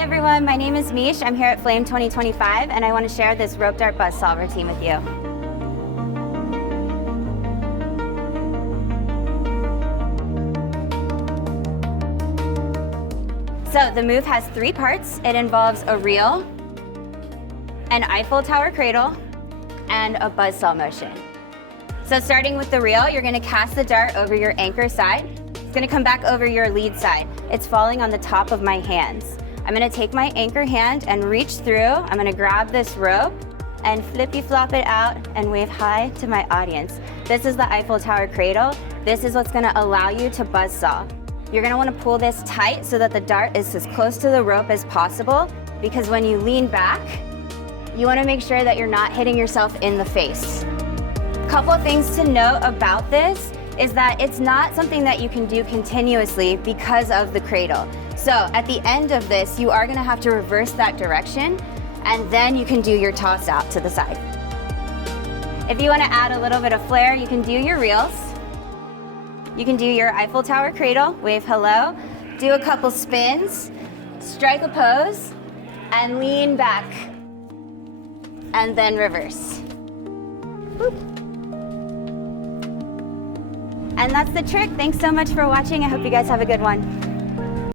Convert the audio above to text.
Hi everyone, my name is Mish. I'm here at Flame 2025 and I want to share this rope dart buzz saw routine with you. So the move has 3 parts. It involves a reel, an Eiffel Tower cradle, and a buzzsaw motion. So starting with the reel, you're going to cast the dart over your anchor side. It's going to come back over your lead side. It's falling on the top of my hands. I'm going to take my anchor hand and reach through. I'm going to grab this rope and flippy flop it out and wave hi to my audience. This is the Eiffel Tower cradle. This is what's going to allow you to buzzsaw. You're going to want to pull this tight so that the dart is as close to the rope as possible, because when you lean back, you want to make sure that you're not hitting yourself in the face. Couple things to note about this is that it's not something that you can do continuously because of the cradle. So at the end of this, you are going to have to reverse that direction, and then you can do your toss out to the side. If you want to add a little bit of flair, you can do your reels. You can do your Eiffel Tower cradle, wave hello, do a couple spins, strike a pose, and lean back, and then reverse. Boop. And that's the trick. Thanks so much for watching. I hope you guys have a good one.